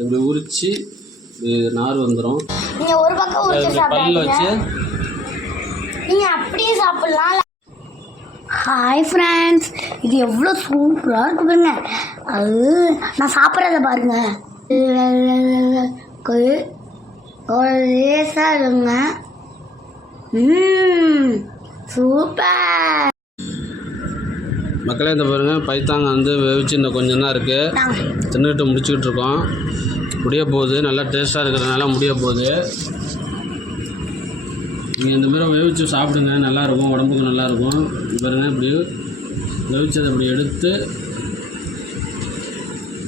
இப்படி உரித்து நார் வந்துடும். நீங்கள் ஒரு பக்கம் உரிச்சு பல்லில் வச்சு நீங்கள் அப்படியே சாப்பிட்லாம். ஹாய் ஃப்ரெண்ட்ஸ், இது எவ்வளோ சூப்பராக இருக்குதுங்க. அது நான் சாப்பிட்றத பாருங்க, லேசாக இருங்க. சூப்பர் மக்களே. இந்த பாருங்கள், பைத்தாங்க வந்து வேவிச்சு இன்னும் கொஞ்சம் தான் இருக்குது. தின்னுட்டு முடிச்சுக்கிட்டு இருக்கோம். முடிய போகுது. நல்லா டேஸ்ட்டாக இருக்கிறதுனால முடிய போகுது. நீங்கள் இந்த மாதிரி வேவிச்சு சாப்பிடுங்க, நல்லாயிருக்கும், உடம்புக்கு நல்லாயிருக்கும். பாருங்கள், இப்படி வேவிச்சதை இப்படி எடுத்து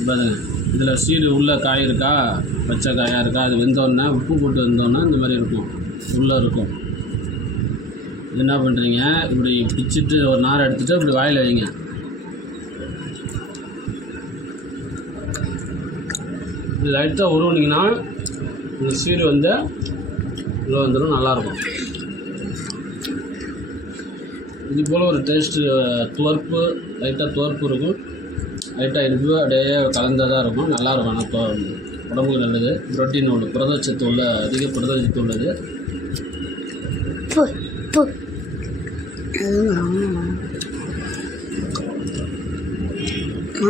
பாருங்கள். இதில் சீடு உள்ள காய் இருக்கா, பச்சை காயாக இருக்கா, அது வெந்தோடனே உப்பு போட்டு வெந்தோடனே இந்த மாதிரி இருக்கும், உள்ளே இருக்கும். இது என்ன பண்ணுறீங்க, இப்படி பிச்சுட்டு ஒரு நாரை எடுத்துகிட்டு இப்படி வாயில் வைங்க. இது லைட்டாக உருவினீங்கன்னா இந்த சீடு வந்து உள்ளே வந்துடும், நல்லாயிருக்கும். இது போல் ஒரு டேஸ்ட்டு துவர்ப்பு, லைட்டாக துவர்ப்பு இருக்கும், லைட்டாக இனிப்பு அப்படியே கலந்ததாக இருக்கும், நல்லாயிருக்கும். ஆனால் உடம்புக்கு நல்லது. புரோட்டீன் உள்ள புரதச்சத்து உள்ள அதிக புரதச்சத்து உள்ளது.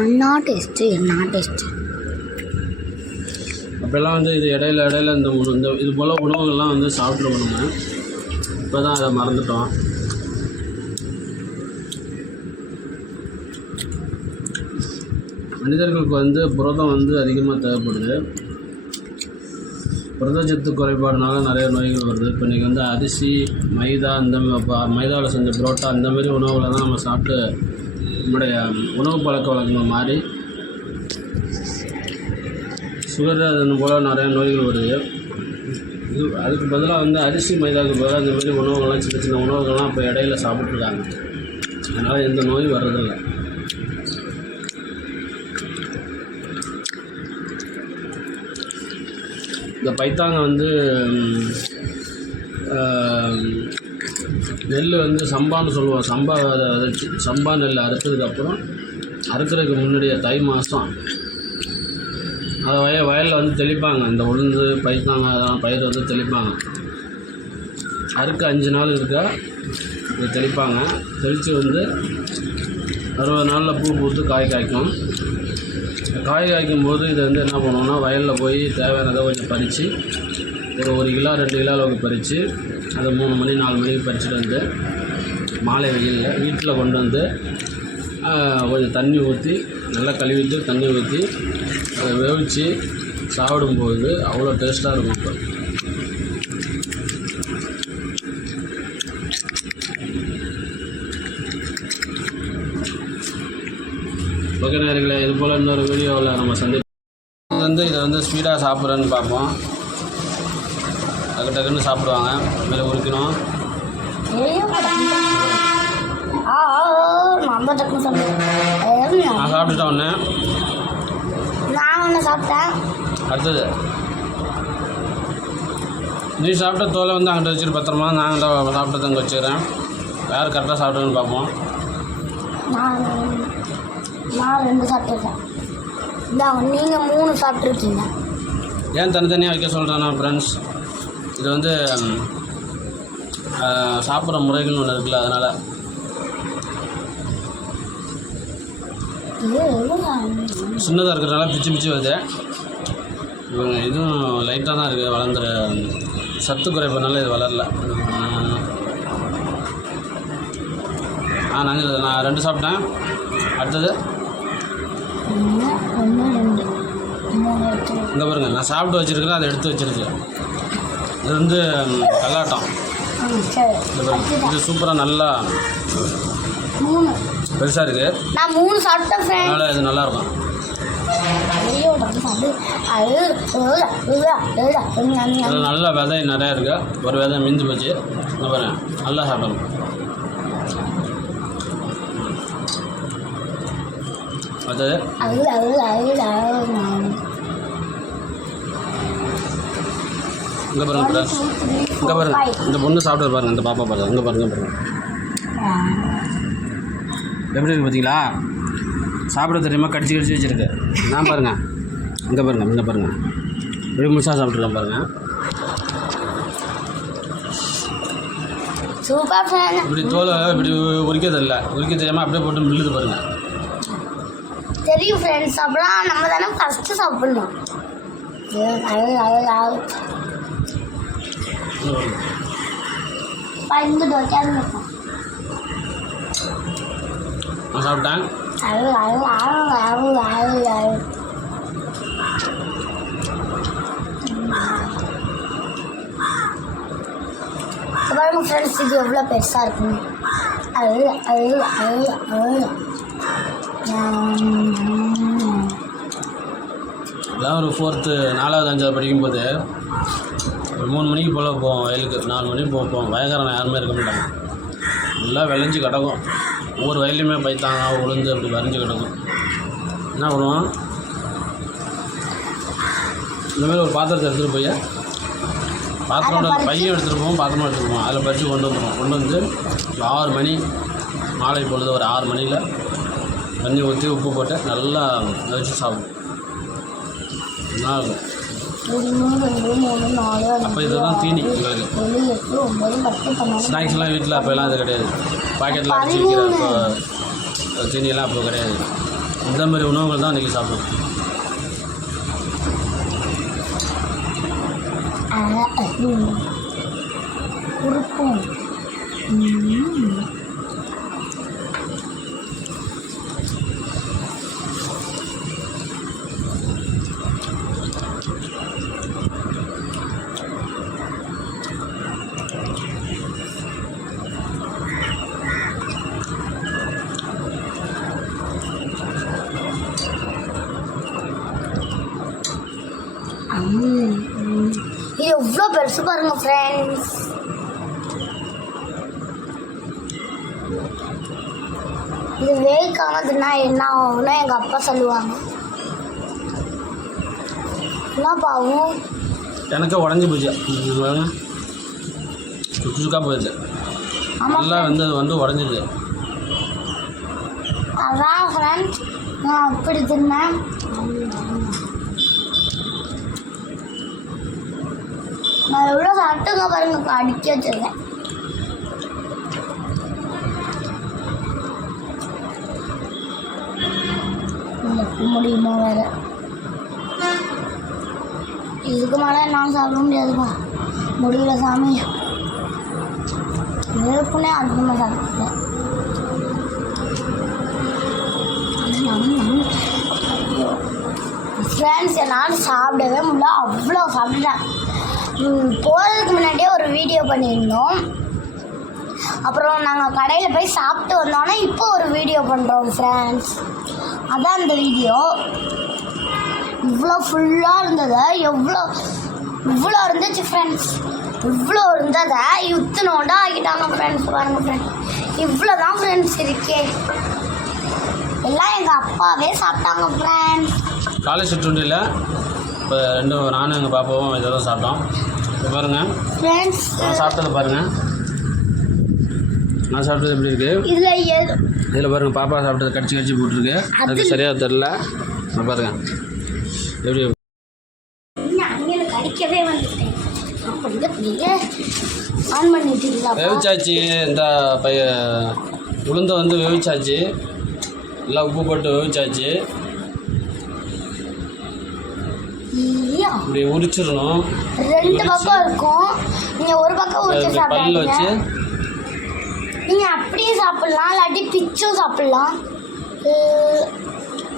என்ன டேஸ்ட்டு அப்போல்லாம் வந்து இது இடையில இந்த இது போல் உணவுகள்லாம் வந்து சாப்பிட்ருக்கணுங்க. இப்போ தான் அதை மறந்துட்டோம். மனிதர்களுக்கு வந்து புரதம் வந்து அதிகமாக தேவைப்படுது. புரதச்சத்து குறைபாடுனால நிறைய நோய்கள் வருது. இப்போ இன்றைக்கி வந்து அரிசி, மைதா, மைதாவில் செஞ்ச புரோட்டா இந்த மாதிரி உணவுகளை தான் நம்ம சாப்பிட்டு நம்முடைய உணவு பழக்க வழக்கங்கள் மாறி சுகர் அது போல் நிறைய நோய்கள் வருது. அதுக்கு பதிலாக வந்து அரிசி, மைதாவுக்கு பதிலாக இந்த மாதிரி உணவுகள்லாம், சின்ன சின்ன உணவுகள்லாம் இப்போ இடையில சாப்பிட்ருக்காங்க. அதனால் எந்த நோயும் வர்றதில்லை. இந்த பைத்தாங்க வந்து நெல் வந்து சம்பான்னு சொல்லுவோம். சம்பா நெல் அறுத்ததுக்கப்புறம் அறுக்கிறதுக்கு முன்னாடியே தை மாதம் அதை வயலில் வந்து தெளிப்பாங்க. இந்த உளுந்து, பைத்தாங்க அதெல்லாம் பயிர் வந்து தெளிப்பாங்க. அறுக்க 5 நாள் இருக்கா இதை தெளிப்பாங்க. தெளித்து வந்து 60 நாளில் பூ பூத்து காய் காய்க்கும். காய் காய்க்கும் போது இதை வந்து என்ன பண்ணுவோம்னா, வயலில் போய் தேவையானதை கொஞ்சம் பறித்து ஒரு 1 கிலோ 2 கிலோ அளவுக்கு பறித்து அதை 3 மணி 4 மணிக்கு பறிச்சுட்டு வந்து மாலை வெயிலில் வீட்டில் கொண்டு வந்து கொஞ்சம் தண்ணி ஊற்றி நல்லா கழுவிட்டு தண்ணி ஊற்றி அதை வேவிச்சு சாப்பிடும்போது அவ்வளோ டேஸ்ட்டாக இருக்கும். இப்போ ஓகே நேயர்களே, இது போல் இன்னொரு வீடியோவில் நம்ம இதை வந்து ஸ்பீடாக சாப்பிட்றேன்னு பார்ப்போம். டக்கு டக்குன்னு சாப்பிடுவாங்க. மேலே உரிக்கணும். நான் சாப்பிட்டுட்டேன் ஒன்று. சாப்பிட்டேன். அடுத்தது நீ சாப்பிட்ட தோலை வந்து அங்கிட்ட வச்சுட்டு பத்திரமா, நான் சாப்பிட்டது அங்கே வச்சுக்கிறேன். யார் கரெக்டாக சாப்பிட்டுன்னு பார்ப்போம். நான் 2 சாப்பிட்டுருக்கேன். நீங்கள் 3 சாப்பிட்ருக்கீங்க. ஏன் தனித்தனியாக வைக்க சொல்கிறேன்னா ஃப்ரெண்ட்ஸ், இது வந்து சாப்பிட்ற முறைகள்னு ஒன்று இருக்குல்ல, அதனால். சின்னதாக இருக்கிறதுனால பிச்சு வருது. இவங்க இதுவும் லைட்டாக தான் இருக்குது, வளர்ந்துற சத்து குறைப்பதுனால இது வளரல. நான் 2 சாப்பிட்டேன். அடுத்தது இந்த பாருங்க, நான் சாப்பிட்டு வச்சுருக்கிறேன், அதை எடுத்து வச்சுருக்கு. இது வந்து கல்லாட்டம். இது சூப்பராக நல்லா பெருசாக இருக்குது. நான் 3 சாப்பிட்டேன். அதனால் இது நல்லாயிருக்கும். அதில் நல்ல விதை நிறையா இருக்குது. ஒரு விதை மிஞ்சி போச்சு. இந்த பாருங்க, நல்லா சாப்பிடணும். அது இங்கே பாருங்க, இங்கே பாருங்க, இந்த பொண்ணு சாப்பிட்டு பாருங்க, இந்த பாப்பா பாருங்க, இங்கே பாருங்க எப்படி இருக்குது பார்த்தீங்களா? சாப்பிட தெரியுமா? கடிச்சு வச்சுருக்கு. நான் பாருங்கள், இங்கே பாருங்கள் இப்படி முழுசாக சாப்பிட்ருக்கேன் பாருங்கள். Super friend. இப்படி தோலை இப்படி உரிக்க தெரியல, உரிக்க தெரியாமல் அப்படியே போட்டு மில்லுது பாருங்கள். தெரியும் ஃப்ரெண்ட்ஸ், அப்படிலாம் நம்ம தானே ஃபஸ்ட்டு சாப்பிட்ணும். இந்த தோக்காது இருக்கும். நான் சாப்பிட்டேன். பாருங்க ஃப்ரெண்ட்ஸ், இது எவ்வளோ பெருசாக இருக்குங்க. எல்லாம் ஒரு 4th 4வது 5வது படிக்கும்போது ஒரு 3 மணிக்கு போல் போவோம் வயலுக்கு. 4 மணிக்கு போவோம். வயக்காரன் யாருமே இருக்க மாட்டாங்க. எல்லாம் விளைஞ்சி கிடக்கும். ஒவ்வொரு வயல்லையுமே பைத்தாங்க உளுந்து அப்படி வரைஞ்சி கிடக்கும். என்ன பண்ணுவோம், இந்தமாதிரி ஒரு பாத்திரத்தை எடுத்துகிட்டு போய் பாத்திரோட பையன் எடுத்துகிட்டு போவோம், பாத்திரமும் எடுத்துகிட்டு போவோம். அதில் பறித்து கொண்டு வந்துடுவோம். கொண்டு வந்து 6 மணி மாலை பொழுது ஒரு 6 மணியில் தண்ணி ஊற்றி உப்பு போட்டு நல்லா வச்சு சாப்பிடுவோம். நல்லா இருக்கும். அப்போ இதுதான் தீனி எங்களுக்கு. ஸ்நாக்ஸ்லாம் வீட்டில் அப்போல்லாம் அது கிடையாது. பாக்கெட்டில் அடிச்சு வைக்கிற தீனியெல்லாம் அப்போ கிடையாது. இந்த மாதிரி உணவுகள் தான் இன்றைக்கி சாப்பிடுவோம். இது எவ்வளோ பெருசு பாருங்க ஃப்ரெண்ட்ஸ். இது வேகாமதுன்னா என்ன ஆகும்னா எங்கள் அப்பா சொல்லுவாங்க. என்னப்பா ஆகும்? எனக்கு உடஞ்சி போச்சு. சுக்கா போயிடுச்சு. நல்லா வந்து அது வந்து உடஞ்சிது. அதான் ஃப்ரெண்ட்ஸ், நான் அப்படி தின்னேன். நான் எவ்வளோ சாப்பிட்டுங்க பாருங்க, அடிக்க வச்சிருக்கேன். முடியுமா வேற? இதுக்கு மேலே நான் சாப்பிட முடியாதுப்பா, முடியல சாமி. இருக்குன்னே அதிகமாக சாப்பிட்டேன். ஃப்ரெண்ட்ஸ், என்னால் சாப்பிடவே முடியல, அவ்வளோ சாப்பிட்டேன். போகிறதுக்கு முன்னாடியே ஒரு வீடியோ பண்ணியிருந்தோம். அப்புறம் நாங்கள் கடையில் போய் சாப்பிட்டு வந்தோன்னே இப்போ ஒரு வீடியோ பண்ணுறோம் ஃப்ரெண்ட்ஸ். அதான் இந்த வீடியோ. இவ்வளோ ஃபுல்லாக இருந்ததை இவ்வளோ இருந்துச்சு ஃப்ரெண்ட்ஸ். இவ்வளோ இருந்ததை இத்தனோண்டா ஆக்கிட்டாங்க ஃப்ரெண்ட்ஸ். பாருங்க ஃப்ரெண்ட்ஸ், இவ்வளோ தான் ஃப்ரெண்ட்ஸ் இருக்கே. எல்லாம் எங்கள் அப்பாவே சாப்பிட்டாங்க ஃப்ரெண்ட்ஸ். காலை சிற்றுண்டியில் இப்போ நானும் எங்கள் பாப்பாவும் இதை தான் சாப்பிட்டோம். இப்போ பாருங்கள் ஃப்ரெண்ட்ஸ், நான் சாப்பிட்டது பாருங்கள். நான் சாப்பிட்டது எப்படி இருக்குது இதில் பாருங்கள். பாப்பா சாப்பிட்டது கடிச்சு போட்டுருக்கு. அது சரியாக தெரில. நான் பாருங்கள் எப்படி கடிக்கவே வந்துட்டேன். ஆன் பண்ணிட்டீங்களா? வேவிச்சாச்சு. இந்த உளுந்தை வந்து வேவிச்சாச்சு. எல்லாம் உப்பு போட்டு வேவிச்சாச்சு. இப்படி உரிச்சிடணும். 2 பக்கம் இருக்கும். நீங்கள் ஒரு பக்கம் உரிச்சு பல்ல வச்சு நீங்கள் அப்படியே சாப்பிட்லாம், இல்லாட்டி பிச்சும் சாப்பிட்லாம்.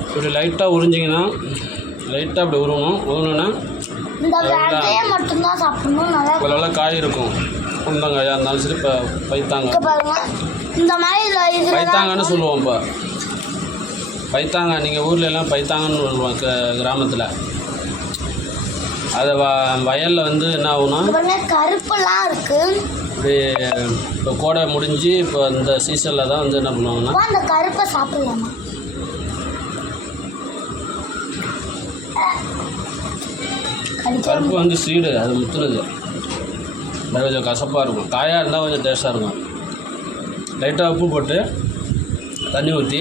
இப்படி லைட்டாக உறிஞ்சிங்கன்னா லைட்டாக அப்படி உருவணும்னா இந்த வெங்காய மட்டும்தான் சாப்பிடணும். நல்லா காய் இருக்கும். குண்டங்காயாக இருந்தாலும் சரி. இப்போ பைத்தாங்க பாருங்க, இந்த மாதிரி பைத்தாங்கன்னு சொல்லுவோம். இப்போ பைத்தாங்க நீங்கள் ஊரில் எல்லாம் பைத்தாங்கன்னு சொல்லுவோம் கிராமத்தில். அதை வயலில் வந்து என்ன ஆகும்னா கருப்பெல்லாம் இருக்குது. இப்படி இப்போ கோடை முடிஞ்சு இப்போ இந்த சீசனில் தான் வந்து என்ன பண்ணுவாங்கன்னா அந்த கருப்பை சாப்பிடலாமா? கருப்பு வந்து சீடு, அது முத்துனது. அது கொஞ்சம் கசப்பாக இருக்கும். காயாக இருந்தால் கொஞ்சம் டேஸ்ட்டாக இருக்கும். லைட்டாக உப்பு போட்டு தண்ணி ஊற்றி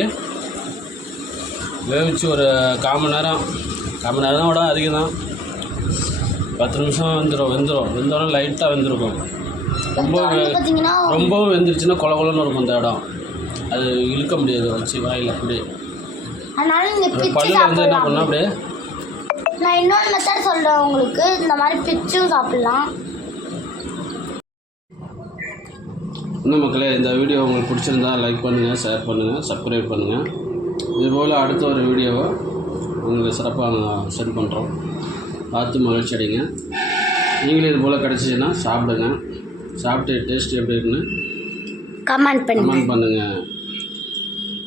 வேவிச்சு ஒரு 1/4 மணி நேரம் 1/4 மணி நேரம் விட அதிகம் தான். 10 நிமிஷம் வெந்தோடனே லைட்டாக வெந்திருக்கும். பார்த்தீங்கன்னா ரொம்பவும் வெந்துருச்சுன்னா கொலன்னு இருக்கும் இந்த இடம். அது இழுக்க முடியாது வச்சு வாயில் அப்படியே. அதனால நீங்கள் பிச்சு பல்லில் வந்து என்ன பண்ணால் அப்படியே. நான் இன்னொரு மெத்தட் சொல்கிறேன் உங்களுக்கு. இந்த மாதிரி பிச்சும் சாப்பிட்லாம். இன்னும் மக்களே, இந்த வீடியோ உங்களுக்கு பிடிச்சிருந்தா லைக் பண்ணுங்கள், ஷேர் பண்ணுங்கள், சப்ஸ்கிரைப் பண்ணுங்கள். இதுபோல் அடுத்த ஒரு வீடியோவை உங்களுக்கு சிறப்பாக நான் சென்ட் பண்ணுறோம். பார்த்து மகிழ்ச்சி அடைங்க. நீங்களும் இது போல் கிடச்சிச்சின்னா சாப்பிடுங்க. சாப்பிட்டு டேஸ்ட் எப்படி இருக்குன்னு கமெண்ட் பண்ணுங்கள்.